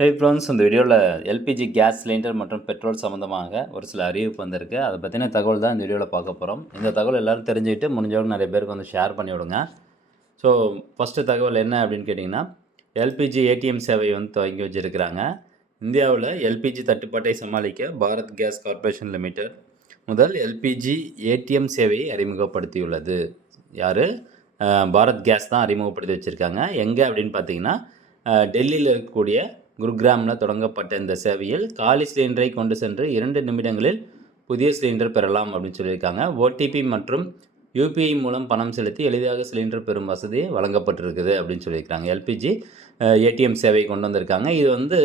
Friends, இந்த வீடியோவில் LPG gas cylinder மற்றும் பெட்ரோல் சம்மந்தமாக ஒரு சில அறிவிப்பு வந்திருக்கு. அதை பற்றின தகவல் தான் இந்த வீடியோவில் பார்க்க போகிறோம். இந்த தகவல் எல்லோரும் தெரிஞ்சுக்கிட்டு முடிஞ்சவங்க நிறைய பேருக்கு வந்து ஷேர் பண்ணி விடுங்க. ஸோ ஃபஸ்ட்டு தகவல் என்ன அப்படின்னு கேட்டிங்கன்னா, எல்பிஜி ஏடிஎம் சேவை வந்து துவங்கி வச்சுருக்கிறாங்க. இந்தியாவில் எல்பிஜி தட்டுப்பாட்டை சமாளிக்க பாரத் கேஸ் கார்ப்பரேஷன் லிமிடெட் முதல் எல்பிஜி ஏடிஎம் சேவையை அறிமுகப்படுத்தியுள்ளது. யார்? பாரத் கேஸ் தான் அறிமுகப்படுத்தி வச்சுருக்காங்க. எங்கே அப்படின்னு பார்த்தீங்கன்னா, டெல்லியில் இருக்கக்கூடிய குருகிராமில் தொடங்கப்பட்ட இந்த சேவையில் காலி சிலிண்டரை கொண்டு சென்று 2 நிமிடங்களில் புதிய சிலிண்டர் பெறலாம் அப்படின்னு சொல்லியிருக்காங்க. ஓடிபி மற்றும் யூபிஐ மூலம் பணம் செலுத்தி எளிதாக சிலிண்டர் பெறும் வசதி வழங்கப்பட்டிருக்குது அப்படின்னு சொல்லியிருக்காங்க. எல்பிஜி ஏடிஎம் சேவை கொண்டு வந்திருக்காங்க. இது வந்து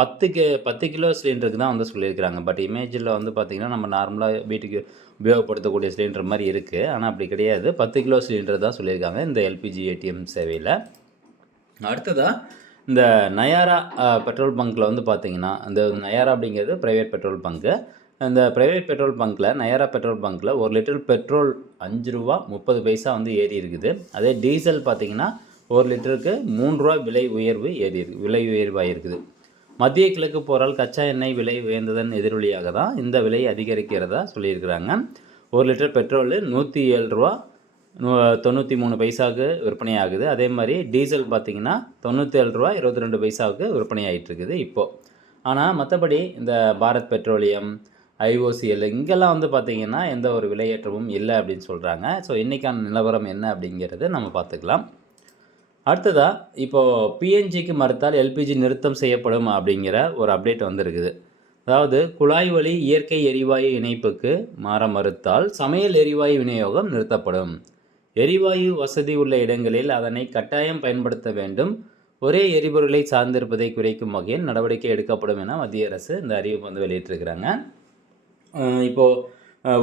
10 கிலோ சிலிண்டருக்கு தான் வந்து சொல்லியிருக்கிறாங்க. பட் இமேஜில் வந்து பார்த்திங்கன்னா நம்ம நார்மலாக வீட்டுக்கு உபயோகப்படுத்தக்கூடிய சிலிண்டர் மாதிரி இருக்குது. ஆனால் அப்படி கிடையாது, 10 கிலோ சிலிண்டர் தான் சொல்லியிருக்காங்க இந்த எல்பிஜி ஏடிஎம் சேவையில். அடுத்ததாக இந்த நயாரா பெட்ரோல் பங்க்கில் வந்து பார்த்திங்கன்னா, இந்த நயாரா அப்படிங்கிறது ப்ரைவேட் பெட்ரோல் பங்க்கு. இந்த ப்ரைவேட் பெட்ரோல் பங்க்கில் நயாரா பெட்ரோல் பங்க்கில் 1 லிட்டர் பெட்ரோல் ₹5.30 வந்து ஏறி இருக்குது. அதே டீசல் பார்த்திங்கன்னா 1 லிட்டருக்கு ₹3 விலை உயர்வாயிருக்குது. மத்திய கிழக்கு போரால் கச்சா எண்ணெய் விலை உயர்ந்ததன் எதிரொலியாக தான் இந்த விலை அதிகரிக்கிறதா சொல்லியிருக்கிறாங்க. 1 லிட்டர் பெட்ரோல் ₹107.93 விற்பனை ஆகுது. அதே மாதிரி டீசல் பார்த்திங்கன்னா ₹97.22 விற்பனை ஆகிட்டுருக்குது இப்போது. ஆனால் மற்றபடி இந்த பாரத் பெட்ரோலியம், ஐஓசிஎல் இங்கெல்லாம் வந்து பார்த்திங்கன்னா எந்த ஒரு விலையேற்றமும் இல்லை அப்படின்னு சொல்கிறாங்க. ஸோ இன்றைக்கான நிலவரம் என்ன அப்படிங்கிறது நம்ம பார்த்துக்கலாம். அடுத்ததாக இப்போது பிஎன்ஜிக்கு மறுத்தால் எல்பிஜி நிறுத்தம் செய்யப்படும் அப்படிங்கிற ஒரு அப்டேட் வந்திருக்குது. அதாவது குழாய் வழி இயற்கை எரிவாயு இணைப்புக்கு மாற மறுத்தால் சமையல் எரிவாயு விநியோகம் நிறுத்தப்படும். எரிவாயு வசதி உள்ள இடங்களில் அதனை கட்டாயம் பயன்படுத்த வேண்டும். ஒரே எரிபொருளை சார்ந்திருப்பதை குறைக்கும் வகையில் நடவடிக்கை எடுக்கப்படும் என மத்திய அரசு இந்த அறிவிப்பு வந்து வெளியிட்டிருக்கிறாங்க. இப்போது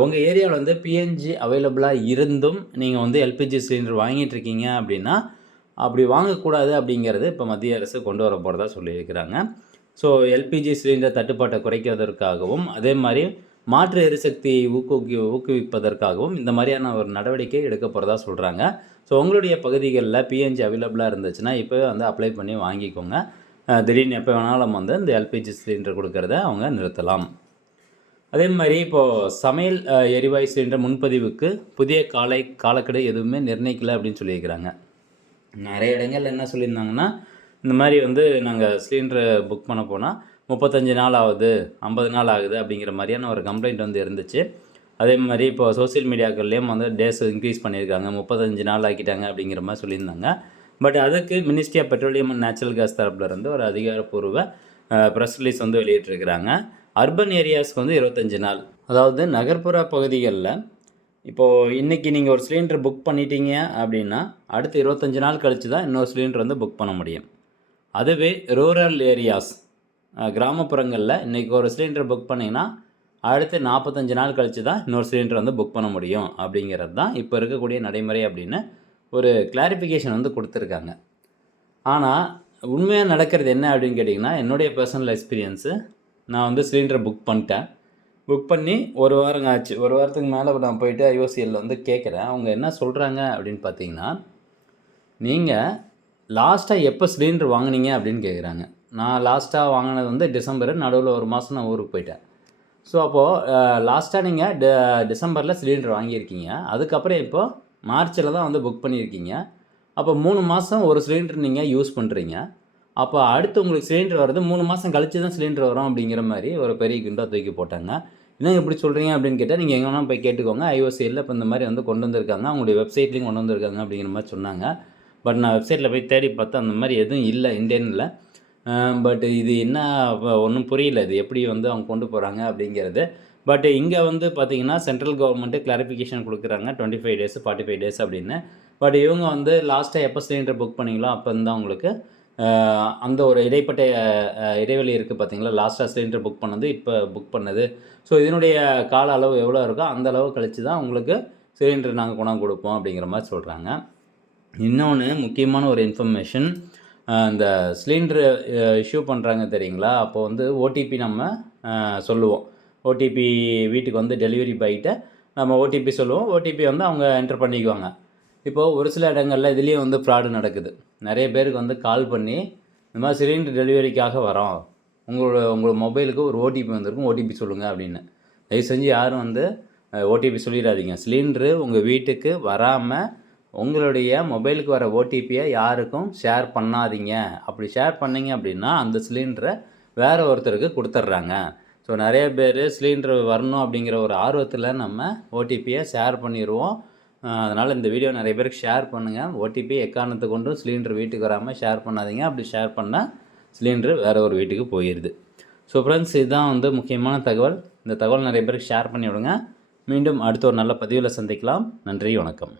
உங்கள் ஏரியாவில் வந்து பிஎன்ஜி அவைலபிளாக இருந்தும் நீங்கள் வந்து எல்பிஜி சிலிண்டர் வாங்கிட்டு இருக்கீங்க அப்படின்னா அப்படி வாங்கக்கூடாது அப்படிங்கிறது இப்போ மத்திய அரசு கொண்டு வர போகிறதா சொல்லியிருக்கிறாங்க. ஸோ எல்பிஜி சிலிண்டர் தட்டுப்பாட்டை குறைக்கிறதற்காகவும் அதே மாதிரி மாற்று எரிசக்தியை ஊக்குவிப்பதற்காகவும் இந்த மாதிரியான ஒரு நடவடிக்கை எடுக்க போகிறதா சொல்கிறாங்க. ஸோ உங்களுடைய பகுதிகளில் பிஎன்ஜி அவைலபிளாக இருந்துச்சுன்னா இப்போவே வந்து அப்ளை பண்ணி வாங்கிக்கோங்க. திடீர்னு எப்போ வேணாலும் வந்து இந்த எல்பிஜி சிலிண்டர் கொடுக்கறத அவங்க நிறுத்தலாம். அதே மாதிரி இப்போது சமையல் எரிவாயு சிலிண்டர் முன்பதிவுக்கு புதிய காலக்கெடு எதுவுமே நிர்ணயிக்கலை அப்படின்னு சொல்லியிருக்கிறாங்க. நிறைய இடங்கள் என்ன சொல்லியிருந்தாங்கன்னா, இந்த மாதிரி வந்து நாங்கள் சிலிண்டரை புக் பண்ண போனால் 35 நாள் ஆகுது, 50 நாள் ஆகுது அப்படிங்கிற மாதிரியான ஒரு கம்ப்ளைண்ட் வந்து இருந்துச்சு. அதே மாதிரி இப்போ சோசியல் மீடியாக்கள்லேயும் வந்து டேஸ் இன்க்ரீஸ் பண்ணியிருக்காங்க, 35 நாள் ஆக்கிட்டாங்க அப்படிங்கிற மாதிரி சொல்லியிருந்தாங்க. பட் அதுக்கு ministry of petroleum and natural gas தரப்புலேருந்து ஒரு அதிகாரப்பூர்வ ப்ரெஸ் ரிலீஸ் வந்து வெளியிட்டிருக்கிறாங்க. அர்பன் ஏரியாஸ்க்கு வந்து 25 நாள், அதாவது நகர்ப்புற பகுதிகளில் இப்போது இன்றைக்கி நீங்கள் ஒரு சிலிண்டர் புக் பண்ணிட்டீங்க அப்படின்னா அடுத்து 25 நாள் கழித்து தான் இன்னொரு சிலிண்டர் வந்து புக் பண்ண முடியும். அதுவே ரூரல் ஏரியாஸ் கிராமப்புறங்களில் இன்றைக்கி ஒரு சிலிண்டர் புக் பண்ணிங்கன்னா அடுத்து 45 நாள் கழித்து தான் இன்னொரு சிலிண்டர் வந்து புக் பண்ண முடியும் அப்படிங்கிறது தான் இப்போ இருக்கக்கூடிய நடைமுறை அப்படின்னு ஒரு கிளாரிஃபிகேஷன் வந்து கொடுத்துருக்காங்க. ஆனால் உண்மையாக நடக்கிறது என்ன அப்படின்னு கேட்டிங்கன்னா, என்னுடைய பர்சனல் எக்ஸ்பீரியன்ஸு, நான் வந்து சிலிண்டரை புக் பண்ணி ஒரு வாரம் ஆச்சு. ஒரு வாரத்துக்கு மேலே நான் போயிட்டு ஐஓசிஎல்ல வந்து கேட்குறேன். அவங்க என்ன சொல்கிறாங்க அப்படின்னு பார்த்தீங்கன்னா, நீங்கள் லாஸ்ட்டாக எப்போ சிலிண்டர் வாங்கினீங்க அப்படின்னு கேட்குறாங்க. நான் லாஸ்ட்டாக வாங்கினது வந்து டிசம்பர், நடுவில் ஒரு மாதம் நான் ஊருக்கு போயிட்டேன். ஸோ அப்போது லாஸ்ட்டாக நீங்கள் டிசம்பரில் சிலிண்டர் வாங்கியிருக்கீங்க. அதுக்கப்புறம் இப்போது மார்ச்சில் தான் வந்து புக் பண்ணியிருக்கீங்க. அப்போ 3 மாதம் ஒரு சிலிண்டர் நீங்கள் யூஸ் பண்ணுறீங்க. அப்போ அடுத்து உங்களுக்கு சிலிண்டர் வருது 3 மாதம் கழித்து தான் சிலிண்டர் வரும் அப்படிங்கிற மாதிரி ஒரு பெரிய குண்டா தூக்கி போட்டாங்க. இன்னும் எப்படி சொல்கிறீங்க அப்படின்னு கேட்டால், நீங்கள் எங்கே வேணால் போய் கேட்டுக்கோங்க, ஐஓசிஎல்ல இப்போ இந்த மாதிரி வந்து கொண்டு வந்திருக்காங்க, அவங்களுடைய வெப்சைட்லேயும் கொண்டு வந்திருக்காங்க அப்படிங்கிற மாதிரி சொன்னாங்க. பட் நான் வெப்சைட்டில் போய் தேடி பார்த்தா அந்த மாதிரி எதுவும் இல்லை, இந்தியனில். பட் இது என்ன ஒன்றும் புரியல, இது எப்படி வந்து அவங்க கொண்டு போகிறாங்க அப்படிங்கிறது. பட் இங்கே வந்து பார்த்திங்கன்னா சென்ட்ரல் கவர்மெண்ட்டு கிளாரிஃபிகேஷன் கொடுக்குறாங்க 25 டேஸ் 45 டேஸ் அப்படின்னு. பட் இவங்க வந்து லாஸ்ட்டாக எப்போ சிலிண்டர் புக் பண்ணிங்களோ அப்போ இருந்தால் அவங்களுக்கு அந்த ஒரு இடைப்பட்ட இடைவெளி இருக்குது பார்த்திங்களா, லாஸ்ட்டாக சிலிண்டர் புக் பண்ணது இப்போ புக் பண்ணது. ஸோ இதனுடைய கால அளவு எவ்வளோ இருக்கோ அந்த அளவு கழித்து தான் உங்களுக்கு சிலிண்டர் நாங்கள் கொண்டாந்து கொடுப்போம் அப்படிங்கிற மாதிரி சொல்கிறாங்க. இன்னொன்று முக்கியமான ஒரு இன்ஃபர்மேஷன், இந்த சிலிண்டரு இஷ்யூ பண்ணுறாங்க தெரியுங்களா, அப்போ வந்து ஓடிபி நம்ம சொல்லுவோம். ஓடிபி வீட்டுக்கு வந்து டெலிவரி பாய்கிட்ட நம்ம ஓடிபி சொல்லுவோம். ஓடிபி வந்து அவங்க என்டர் பண்ணிக்குவாங்க. இப்போது ஒரு சில இடங்களில் இதுலேயும் வந்து ஃப்ராடு நடக்குது. நிறைய பேருக்கு வந்து கால் பண்ணி இந்த மாதிரி சிலிண்டர் டெலிவரிக்காக வரோம், உங்கள் மொபைலுக்கு ஒரு ஓடிபி வந்திருக்கும், ஓடிபி சொல்லுங்கள் அப்படின்னு. தயவு செஞ்சு யாரும் வந்து ஓடிபி சொல்லிடாதீங்க. சிலிண்ட்ரு உங்கள் வீட்டுக்கு வராமல் உங்களுடைய மொபைலுக்கு வர ஓடிபியை யாருக்கும் ஷேர் பண்ணாதீங்க. அப்படி ஷேர் பண்ணிங்க அப்படின்னா அந்த சிலிண்டரை வேறு ஒருத்தருக்கு கொடுத்துட்றாங்க. ஸோ நிறைய பேர் சிலிண்டர் வரணும் அப்படிங்கிற ஒரு ஆர்வத்தில் நம்ம ஓடிபியை ஷேர் பண்ணிடுவோம். அதனால் இந்த வீடியோ நிறைய பேருக்கு ஷேர் பண்ணுங்கள். ஓடிபி எக்காரணத்தை கொண்டும் சிலிண்டர் வீட்டுக்கு வராமல் ஷேர் பண்ணாதீங்க. அப்படி ஷேர் பண்ணால் சிலிண்டர் வேறு ஒரு வீட்டுக்கு போயிடுது. ஸோ ஃப்ரெண்ட்ஸ், இதுதான் வந்து முக்கியமான தகவல். இந்த தகவல் நிறைய பேருக்கு ஷேர் பண்ணி விடுங்க. மீண்டும் அடுத்த ஒரு நல்ல பதிவில் சந்திக்கலாம். நன்றி, வணக்கம்.